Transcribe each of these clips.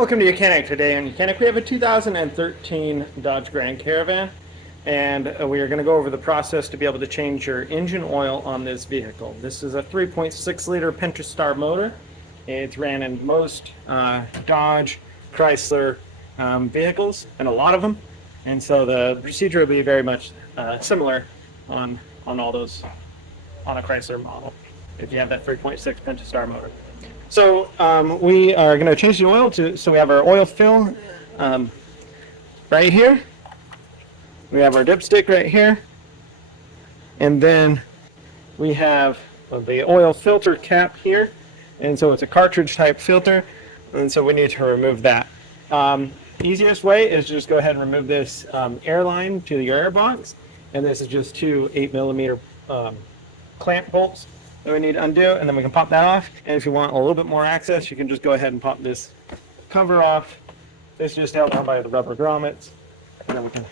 Welcome to YOUCANIC. Today on YOUCANIC we have a 2013 Dodge Grand Caravan, and we are going to go over the process to be able to change your engine oil on this vehicle. This is a 3.6 liter Pentastar motor. It's ran in most Dodge, Chrysler vehicles, and a lot of them, and so the procedure will be very much similar on all those on a Chrysler model if you have that 3.6 Pentastar motor. So we are going to change the oil so we have our oil fill right here. We have our dipstick right here. And then we have the oil filter cap here. And so it's a cartridge type filter. And so we need to remove that. Easiest way is just go ahead and remove this air line to the air box. And this is just two 8mm clamp bolts that we need to undo, and then we can pop that off. And if you want a little bit more access, you can just go ahead and pop this cover off. This is just held on by the rubber grommets, and then we can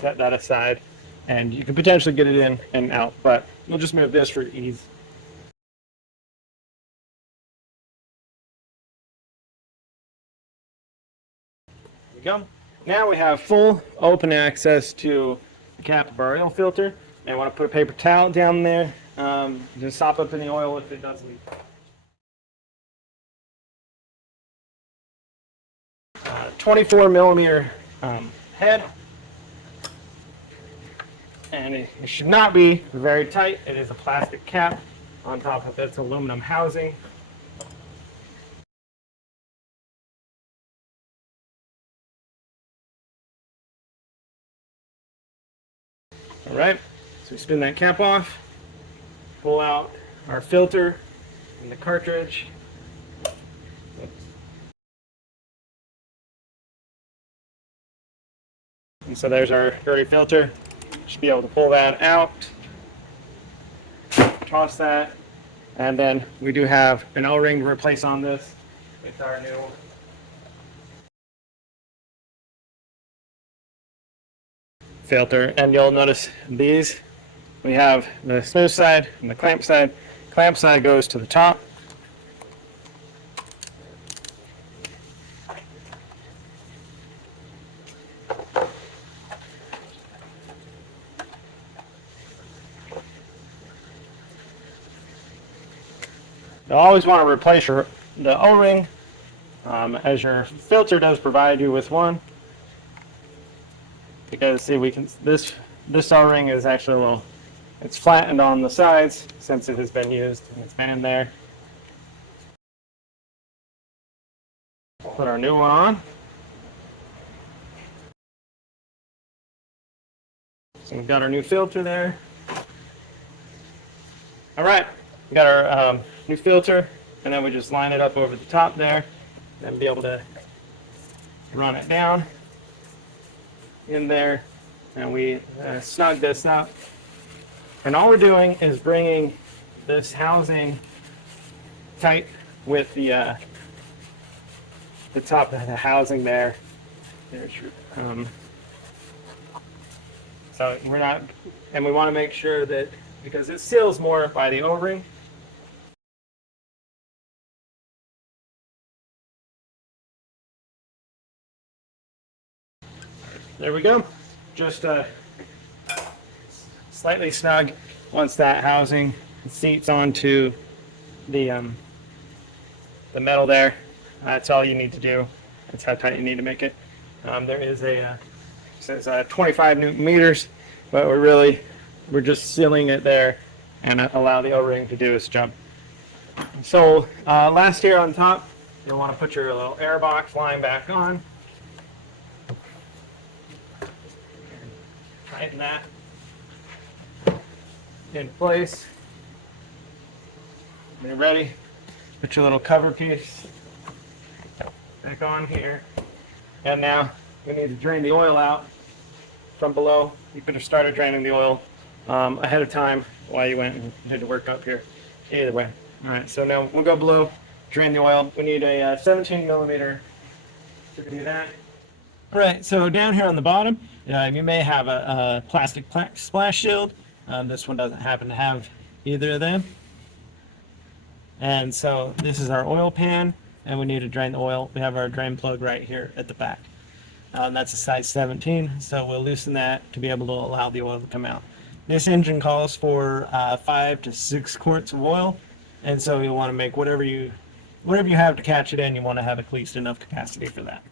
set that aside, and you can potentially get it in and out, but we'll just move this for ease. There we go. Now we have full open access to the cap of our oil filter, and I want to put a paper towel down there. Just sop up in the oil if it does leak. 24mm head, and it should not be very tight. It is a plastic cap on top of its aluminum housing. All right, so we spin that cap off. Pull out our filter and the cartridge. And so there's our dirty filter. Should be able to pull that out, toss that, and then we do have an O-ring to replace on this. It's our new filter, and you'll notice these. We have the smooth side and the clamp side. Clamp side goes to the top. You'll always want to replace the O-ring, as your filter does provide you with one. Because see, this O-ring is actually a little. It's flattened on the sides since it has been used and it's been in there. Put our new one on. So we've got our new filter there. All right, we got our new filter, and then we just line it up over the top there and be able to run it down in there, and we snug this up. And all we're doing is bringing this housing tight with the top of the housing there. So we're not, and we want to make sure that, because it seals more by the O-ring. There we go. Just slightly snug once that housing seats onto the metal there. That's all you need to do. That's how tight you need to make it. There is it says 25 Newton meters, but we're just sealing it there and allow the O-ring to do its job. So last here on top, you'll want to put your little air box line back on. Tighten that in place. When you're ready, put your little cover piece back on here. And now we need to drain the oil out from below. You could have started draining the oil ahead of time while you went and did the work up here. Either way. All right, so now we'll go below, drain the oil. We need a 17mm to do that. All right, so down here on the bottom, you may have a plastic splash shield. This one doesn't happen to have either of them. And so this is our oil pan. and we need to drain the oil, we have our drain plug right here at the back. That's a size 17, so we'll loosen that to be able to allow the oil to come out. This engine calls for 5 to 6 quarts of oil, and so you want to make whatever you have to catch it in, you want to have at least enough capacity for that.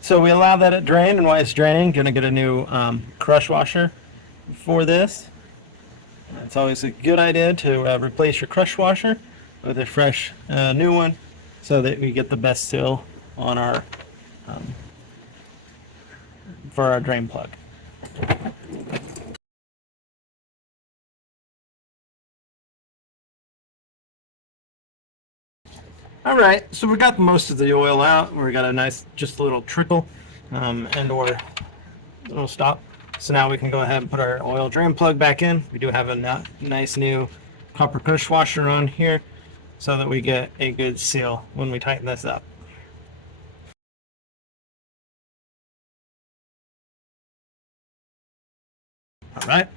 So we allow that it drain, and while it's draining, gonna get a new crush washer for this. It's always a good idea to replace your crush washer with a fresh new one, so that we get the best seal on our for our drain plug. All right, so we got most of the oil out. We got a nice, just a little trickle, and or little stop. So now we can go ahead and put our oil drain plug back in. We do have a nice new copper crush washer on here, so that we get a good seal when we tighten this up. All right,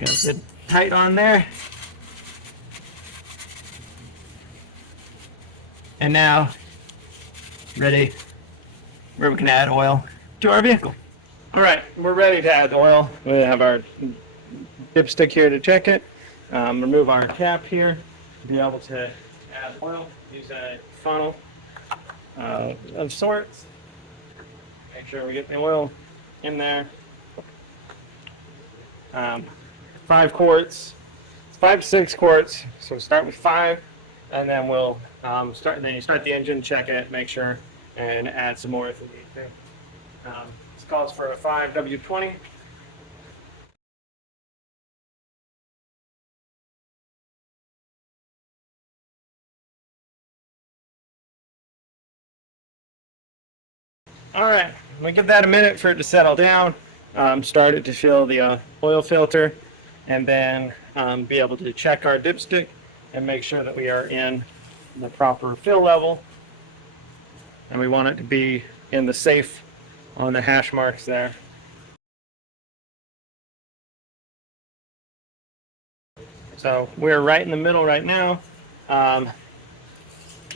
got it good tight on there. And now, ready where we can add oil to our vehicle. All right, we're ready to add oil. We have our dipstick here to check it. Remove our cap here to be able to add oil. Use a funnel of sorts. Make sure we get the oil in there. 5 quarts. It's 5 to 6 quarts. So start with 5, and then we'll start the engine, check it, make sure, and add some more if we need to. This calls for a 5 W20. All right, we'll give that a minute for it to settle down. Start it to fill the oil filter, and then be able to check our dipstick and make sure that we are in the proper fill level, and we want it to be in the safe on the hash marks there. So we're right in the middle right now,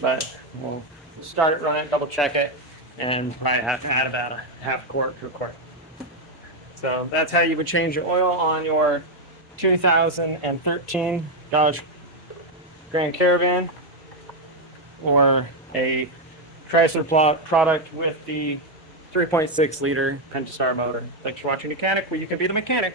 but we'll start it running, double check it, and probably have to add about a half quart to a quart. So that's how you would change your oil on your 2013 Dodge Grand Caravan, or a Chrysler product with the 3.6 liter Pentastar motor. Thanks for watching YOUCANIC, where you can be the mechanic.